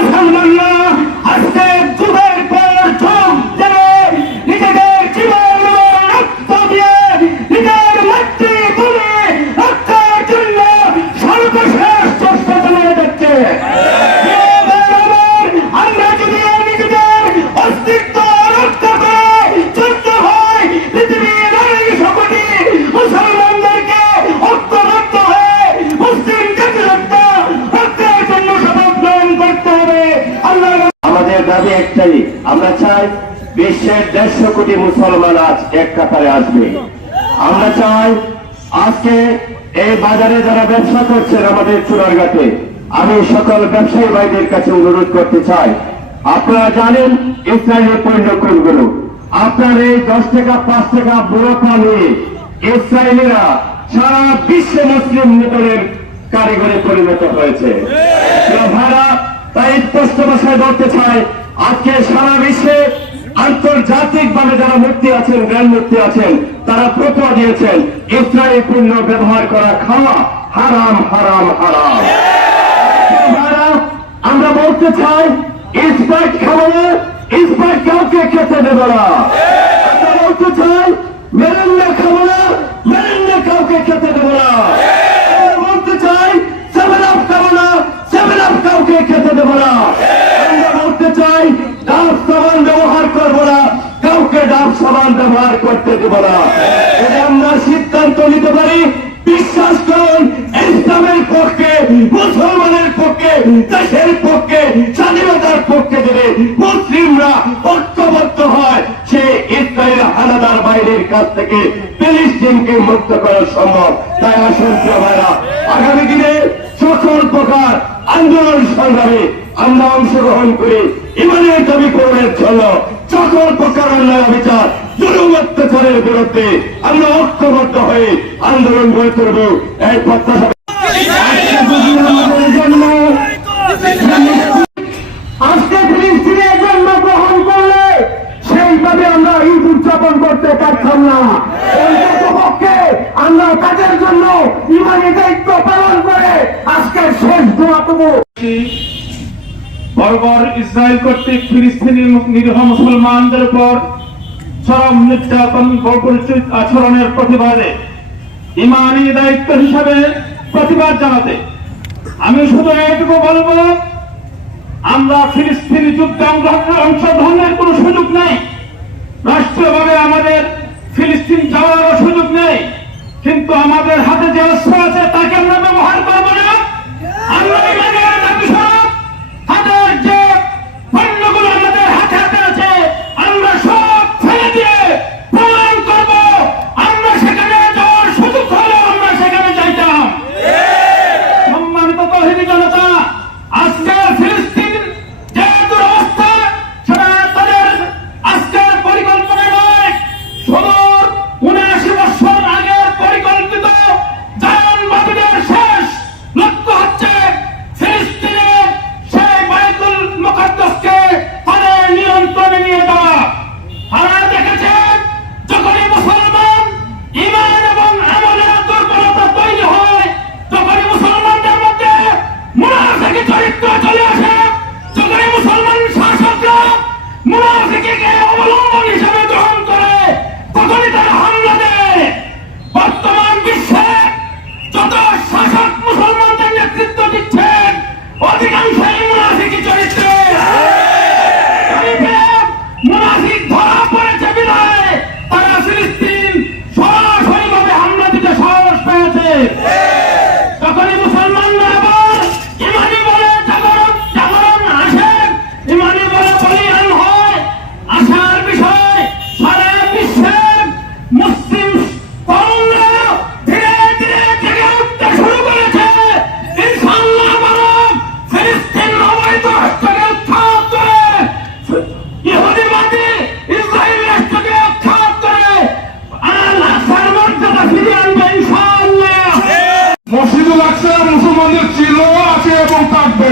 মুসলমানরা আজকে দাবি একটাই, আমরা চাই বিশ্বের দেড়শো কোটি মুসলমান আজ এক কাতারে আসবে। আমরা চাই আজকে এই বাজারে যারা ব্যবসা করছেন আমাদের চুরারঘাটে আমি সকল ব্যবসায়ী ভাইদের কাছে অনুরোধ করতে চাই, আপনারা জানেন ইসরায়েলের পণ্য কোনগুলো? আপনার এই দশ টাকা, পাঁচ টাকা মুনাফা নিয়ে ইসরায়েলিরা সারা বিশ্ব মুসলিম নেতাদের কারিগরে পরিণত হয়েছে। তাই স্পষ্ট ভাষায় বলতে চাই আজকে সারা বিশ্বে আন্তর্জাতিক ভাবে যারা মূর্তি আছেন, জ্ঞান মূর্তি আছেন, তারা প্রত্যয় দিয়েছেন, ইসরায়েল পণ্য ব্যবহার করা খাওয়া হারাম হারাম হারাম। আমরা বলতে চাই ইস্পাইট খাব না ইস্পাইট কাউকে খেতে দেবো না। আমরা বলতে চাই মেরেন্ডা না মেরেন্ডা কাউকে খেতে দেবো না আমরা বলতে চাই সেভেন আপ খাব না সেভেন আপ কাউকে খেতে দেবো না আমরা চাই ডাব সাবান ব্যবহার করব না, কাউকে ডাব সাবান ব্যবহার করতে দেবো না। এটা আমরা সিদ্ধান্ত নিতে পারি। বিশ্বাস করুন, ইসলামের পক্ষে, মুসলমানের পক্ষে, দেশের পক্ষে, স্বাধীনতার পক্ষে যদি মুসলিমরা ঐক্যবদ্ধ হয়, সে ইসরায়েল হানাদার বাইরের কাছ থেকে ফিলিস্তিনকে মুক্ত করা সম্ভব। তাই আসুন ভাইরা, আগামী দিনে সকল প্রকার আন্দোলন সংগ্রামে আমরা অংশগ্রহণ করি। ইমানের দাবি পূরণের জন্য সকল প্রকার অন্যায় অবিচার, জুলুম অত্যাচারের বিরুদ্ধে আমরা ঐক্যবদ্ধ হয়ে আন্দোলন গড়ে তুলব। এই প্রত্যাশা আজকে যদি আমাদের জন্য আজকে ফিলিস্তিনে জন্মগ্রহণ করলে সেইভাবে আমরা ঈদ উদযাপন করতে পারতাম না পক্ষে আমরা তাদের জন্য ইমানি দায়িত্ব পালন করে আজকে শেষ দোয়াটুকু বর্বর ইসরায়েল কর্তৃক ফিলিস্তিনি নিরীহ মুসলমানদের উপর চরম নির্যাতন বর্বরচিত আচরণের প্রতিবাদে ইমানি দায়িত্ব হিসাবে প্রতিবাদ জানাতে আমি শুধু এইটুকু বলব, আমরা ফিলিস্তিনি যুদ্ধে অংশ- অংশগ্রহণের কোনো সুযোগ নেই। রাষ্ট্রীয়ভাবে আমাদের ফিলিস্তিন যাওয়ারও সুযোগ নেই। কিন্তু আমাদের হাতে যে অস্ত্র আছে, তাকে আমরা সাহস আছে এবং থাকবে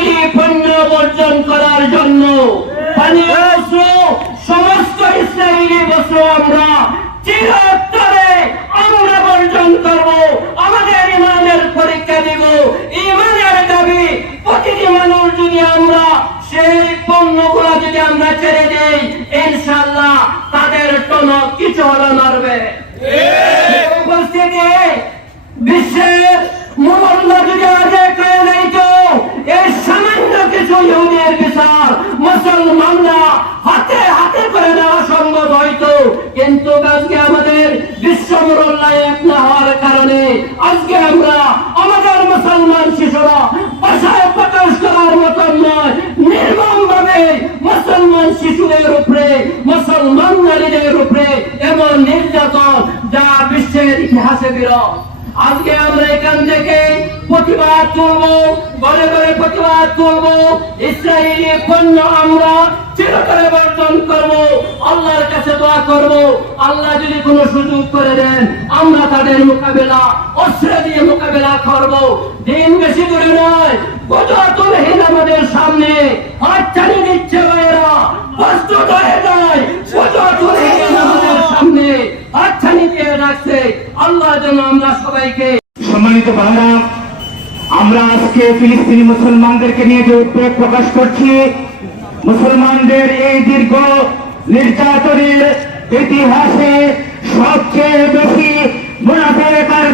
ইসরায়েলি পণ্য বর্জন করার জন্য পানীয় বস্ত্র সমস্ত ইসরায়েলি বস্ত্র আমরা চিরতরে আমরা বর্জন করব। আমাদের ইমানের পরীক্ষা দিব। ইমানের দাবি প্রতিটি মানুষ যদি আমরা সেই পণ্যগুলো যদি আমরা ছেড়ে দেই ইনশাল্লাহ তাদের টনক কিছু হলো নড়বে উপস্থিতি বিশ্বের মোহাম্মদ ইহুদের বিচার মুসলমানরা হাতে হাতে করে দেওয়া সম্ভব হয়তো। কিন্তু আজকে আমাদের বিশ্ব এক না হওয়ার কারণে আজকে আমরা আমাদের মুসলমান শিশুরা ভাষায় প্রকাশ করার মতন নয় নির্মম মুসলমান শিশুদের উপরে, মুসলমান নারীদের উপরে এমন নির্যাতন যা বিশ্বের ইতিহাসে বিরল। আজকে আমরা এখান থেকে প্রতিবাদ করব ঘরে ঘরে প্রতিবাদ করব। ইসরায়েলি পণ্য আমরা চিরতরে বর্জন করব। আল্লাহর কাছে দোয়া করব। আল্লাহ যদি কোনো সুযোগ করে দেন, আমরা তাদের মোকাবেলা, অস্ত্র দিয়ে মোকাবেলা করব। দিন বেশি করে নয় গজতুলহীন আমাদের সামনে হাত চালিয়ে দিচ্ছে ভাইয়েরা প্রস্তুত হয়ে যায় গজতুলহীন আমাদের সামনে হাত চালিয়ে দিয়ে রাখছে আমরা সম্মানিত বাংলা, আমরা আজকে ফিলিস্তিনি মুসলমানদেরকে নিয়ে যে উদ্বেগ প্রকাশ করছি, মুসলমানদের এই দীর্ঘ নির্যাতনের ইতিহাসে সবচেয়ে বেশি মুনাফের তার